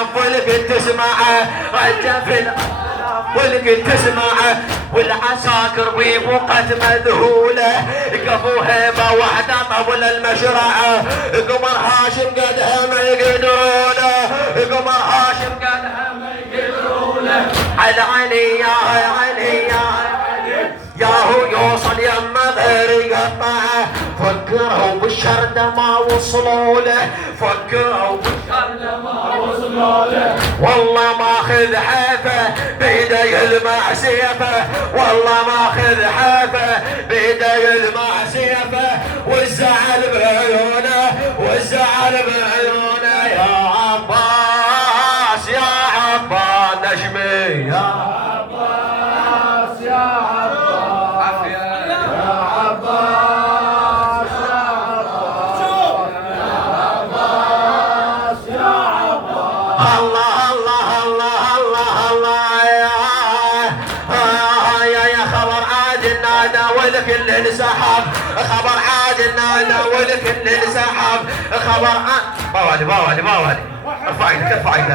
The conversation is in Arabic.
الأطراف والكل تسمعه رجف الأطراف والكل تسمعه والعساكر ببوقة مذهولة قفوا هيبة واحدة طول المشرعة قمر هاشم قدها ما يقدرونه قمر هاشم قدها ما يقدرونه على عيني يا عيني يا هو يوصل يما غير يقطعه فكروا بالشردة ما وصلوا له فكروا بالشردة ما وصلوا له والله ماخذ حيفه بيدي المع سيفه والله ماخذ حيفه بيدي المع سيفه والزعل بعيونه والزعل بعيونه يا عباس يا عباس نجمي يا عباس يا عباس والكل انسحب خبر عاد النانا والكل انسحب خبر عاد باوالي ارفع ايدك